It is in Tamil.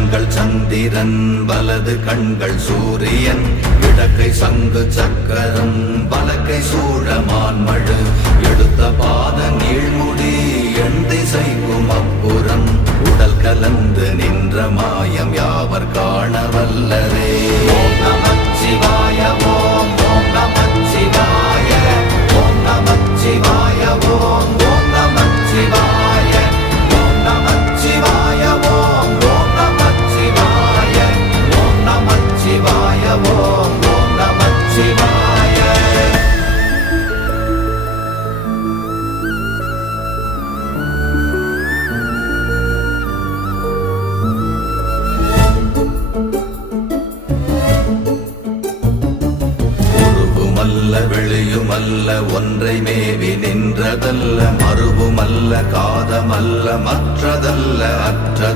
கண்கள் சந்திரன் வலது கண்கள் சூரியன் இடக்கை சங்கு சக்கரம் வலக்கை சூழமான்மழு எடுத்த பாத நீழ்முடி எண் திசைக்கும் அப்புறம் உடல் கலந்து நின்ற மாயம் யாவர் காண வல்லரே. ஓம் நமச்சிவாய ஓம் ஓம் நமச்சிவாய ஓம் நமச்சிவாய ஓம் ஓம் நமச்சிவாய ஓம் நமச்சிவாய ஓம் ஓம் நமச்சிவாய ஓம் நமச்சிவாய ஓம் ஓம் நமச்சிவாய. வெளியுமல்ல ஒன்றை மேவி நின்றதல்ல மறுவுமல்ல காதமல்ல மற்றத